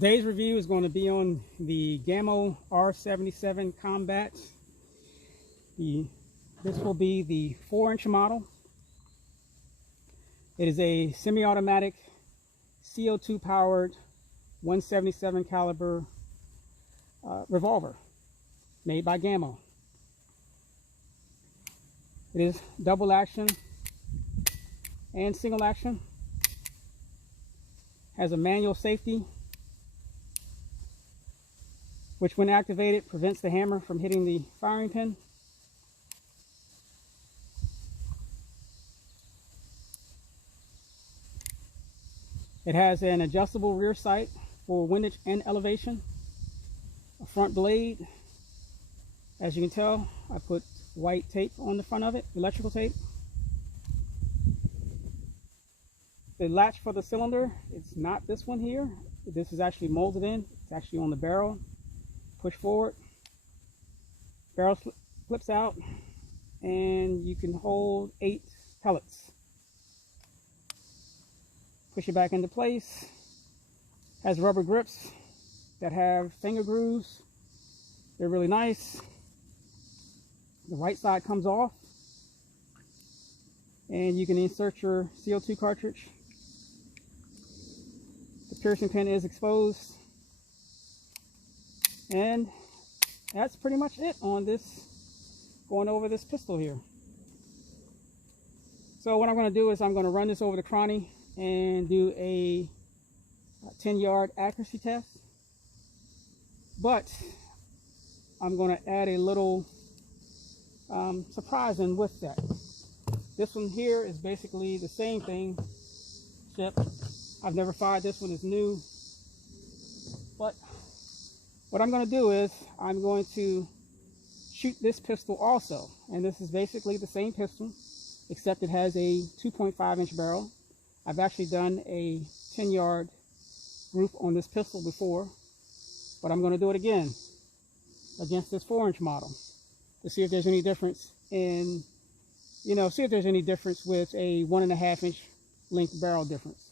Today's review is going to be on the Gamo R77 Combat. This will be the 4-inch model. It is a semi-automatic CO2 powered 177 caliber revolver made by Gamo. It is double action and single action. Has a manual safety, which when activated prevents the hammer from hitting the firing pin. It has an adjustable rear sight for windage and elevation. A front blade, as you can tell, I put white tape on the front of it, electrical tape. The latch for the cylinder, it's not this one here. This is actually molded in. It's actually on the barrel. Push forward, barrel flips out, and you can hold 8 pellets. Push it back into place. Has rubber grips that have finger grooves. They're really nice. The right side comes off, and you can insert your CO2 cartridge. The piercing pin is exposed. And that's pretty much it on this, going over this pistol here. So what I'm going to do is I'm going to run this over the chrony and do a 10-yard accuracy test. But I'm going to add a little surprising with that. This one here is basically the same thing, except I've never fired this one, it's new. But what I'm going to do is I'm going to shoot this pistol also. And this is basically the same pistol, except it has a 2.5-inch barrel. I've actually done a 10-yard group on this pistol before, but I'm going to do it again against this 4-inch model to see if there's any difference in, see if there's any difference with a 1.5-inch length barrel difference.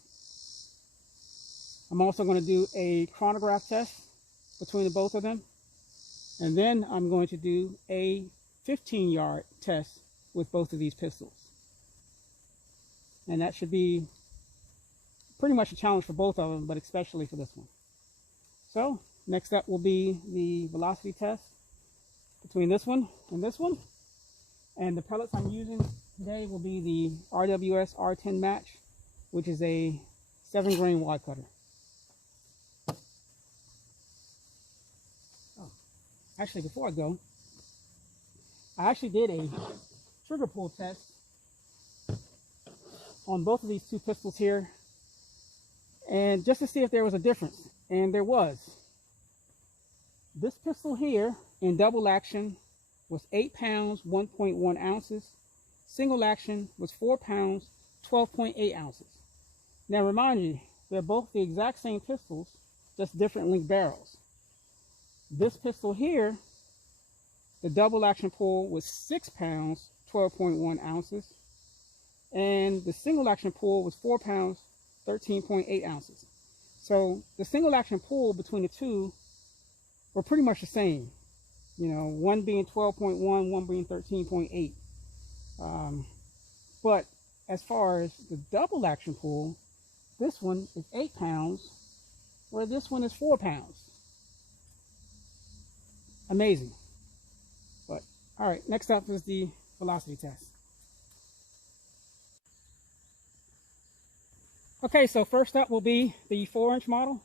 I'm also going to do a chronograph test between the both of them, and then I'm going to do a 15-yard test with both of these pistols, and that should be pretty much a challenge for both of them, but especially for this one. So next up will be the velocity test between this one, and the pellets I'm using today will be the RWS R10 match, which is a 7-grain wad cutter. Actually, before I go, I actually did a trigger pull test on both of these two pistols here, and just to see if there was a difference, and there was. This pistol here in double action was 8 pounds, 1.1 ounces. Single action was 4 pounds, 12.8 ounces. Now remind you, they're both the exact same pistols, just different length barrels. This pistol here, the double action pull was 6 pounds, 12.1 ounces. And the single action pull was 4 pounds, 13.8 ounces. So the single action pull between the two were pretty much the same. One being 12.1, one being 13.8. But as far as the double action pull, this one is 8 pounds, where this one is 4 pounds. Amazing. But all right, next up is the velocity test. Okay, so first up will be the 4-inch model.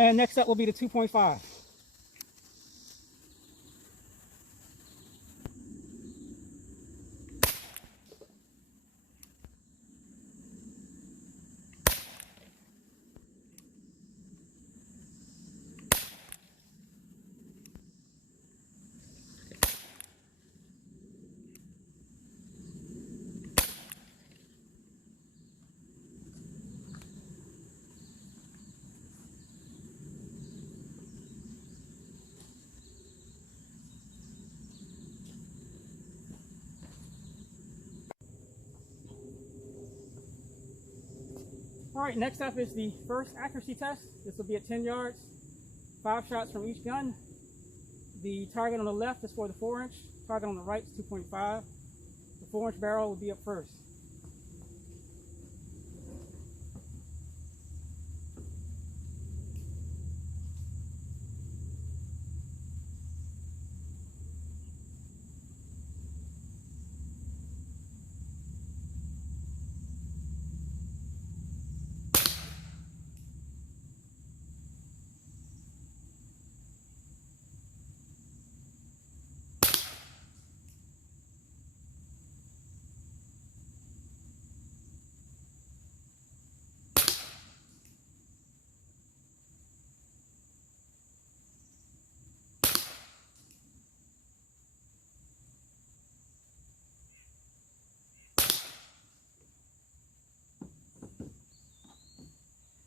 And next up will be the 2.5. All right, next up is the first accuracy test. This will be at 10 yards, 5 shots from each gun. The target on the left is for the 4-inch, target on the right is 2.5. The 4-inch barrel will be up first.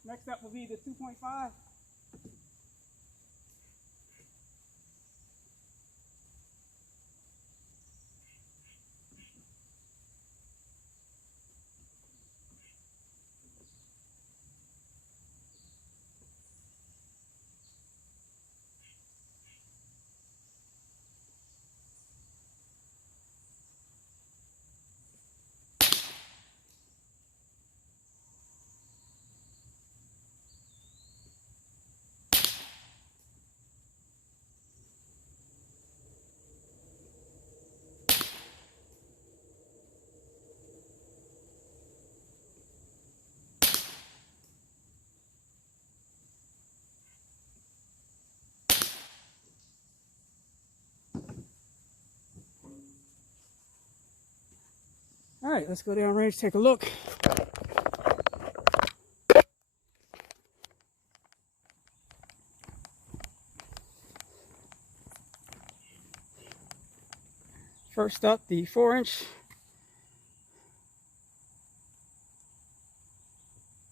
Next up will be the 2.5. All right, let's go down range, take a look. First up, the 4-inch.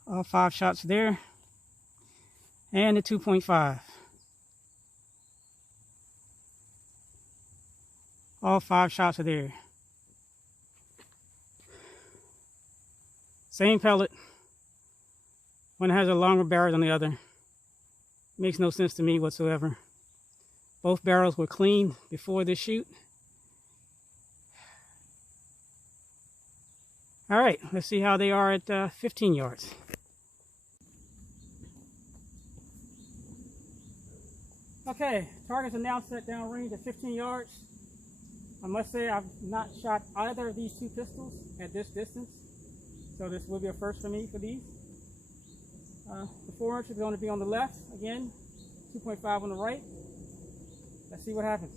All 5 shots there. And the 2.5. All 5 shots are there. Same pellet. One has a longer barrel than the other. Makes no sense to me whatsoever. Both barrels were cleaned before this shoot. All right, let's see how they are at 15 yards. Okay, targets are now set downrange at 15 yards. I must say I've not shot either of these 2 pistols at this distance. So this will be a first for me for these. The 4-inch is going to be on the left again, 2.5 on the right. Let's see what happens.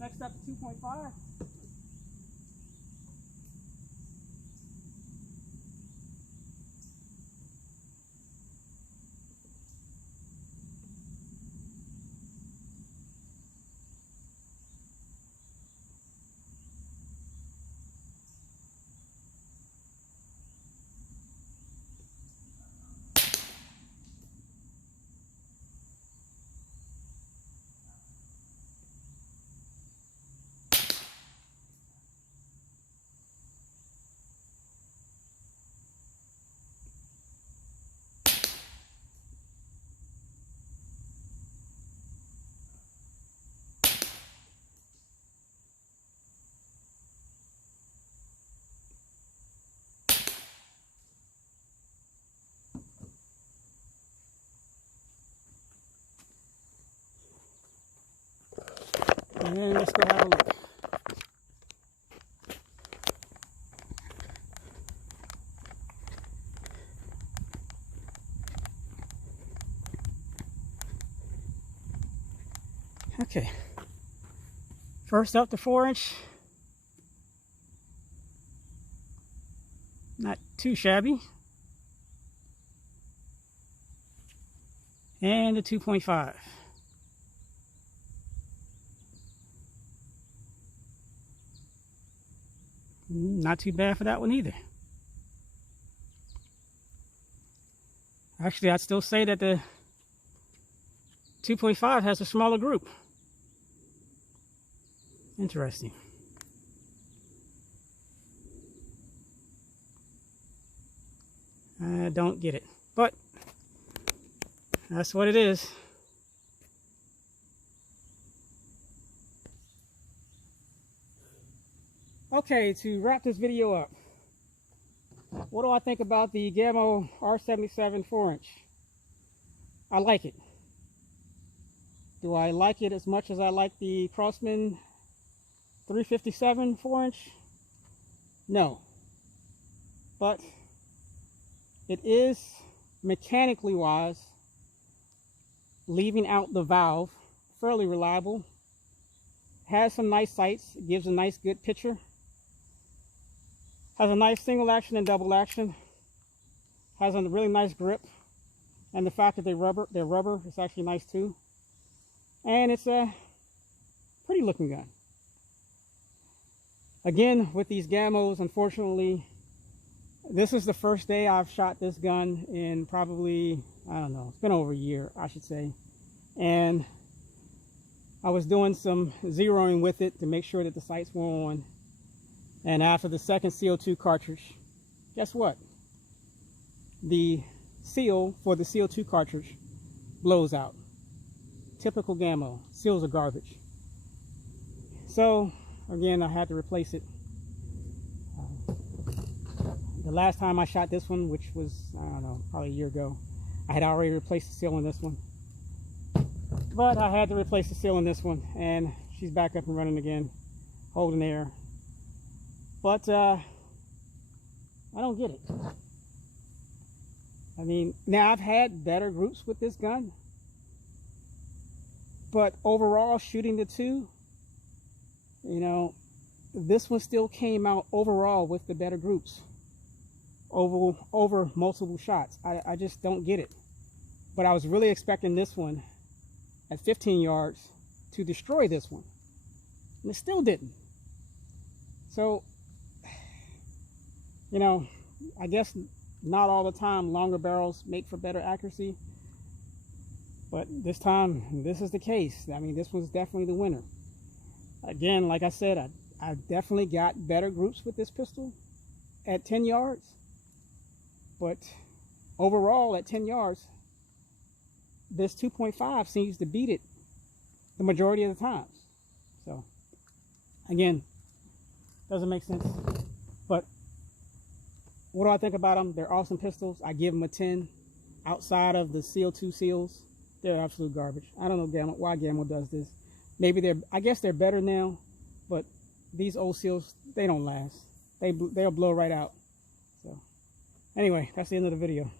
Next up, 2.5. And let's go have a look. Okay, first up the 4-inch, not too shabby, and the 2.5. Not too bad for that one either. Actually, I'd still say that the 2.5 has a smaller group. Interesting. I don't get it, but that's what it is. Okay, to wrap this video up, what do I think about the Gamo R77 4-inch? I like it. Do I like it as much as I like the Crosman 357 4-inch? No. But it is, mechanically wise, leaving out the valve, fairly reliable. Has some nice sights. It gives a nice good picture. Has a nice single action and double action. Has a really nice grip. And the fact that they're rubber is actually nice too. And it's a pretty looking gun. Again, with these Gamos, unfortunately, this is the first day I've shot this gun in probably, I don't know, it's been over a year, I should say. And I was doing some zeroing with it to make sure that the sights were on. And after the second CO2 cartridge, guess what? The seal for the CO2 cartridge blows out. Typical Gamo. Seals are garbage. So, again, I had to replace it. The last time I shot this one, which was, I don't know, probably a year ago, I had already replaced the seal on this one. But I had to replace the seal on this one, and she's back up and running again, holding air. But I don't get it. I mean, now I've had better groups with this gun, but overall, shooting the two, you know, this one still came out overall with the better groups over multiple shots. I just don't get it. But I was really expecting this one at 15 yards to destroy this one, and it still didn't. So, you know, I guess not all the time longer barrels make for better accuracy, but this time this is the case. I mean, this was definitely the winner. Again, like I said, I definitely got better groups with this pistol at 10 yards, but overall at 10 yards, this 2.5 seems to beat it the majority of the times. So, again, doesn't make sense. But what do I think about them? They're awesome pistols. I give them a 10. Outside of the CO2 seals, they're absolute garbage. I don't know why Gamo does this. Maybe I guess they're better now, but these old seals, they don't last. They'll blow right out. So, anyway, that's the end of the video.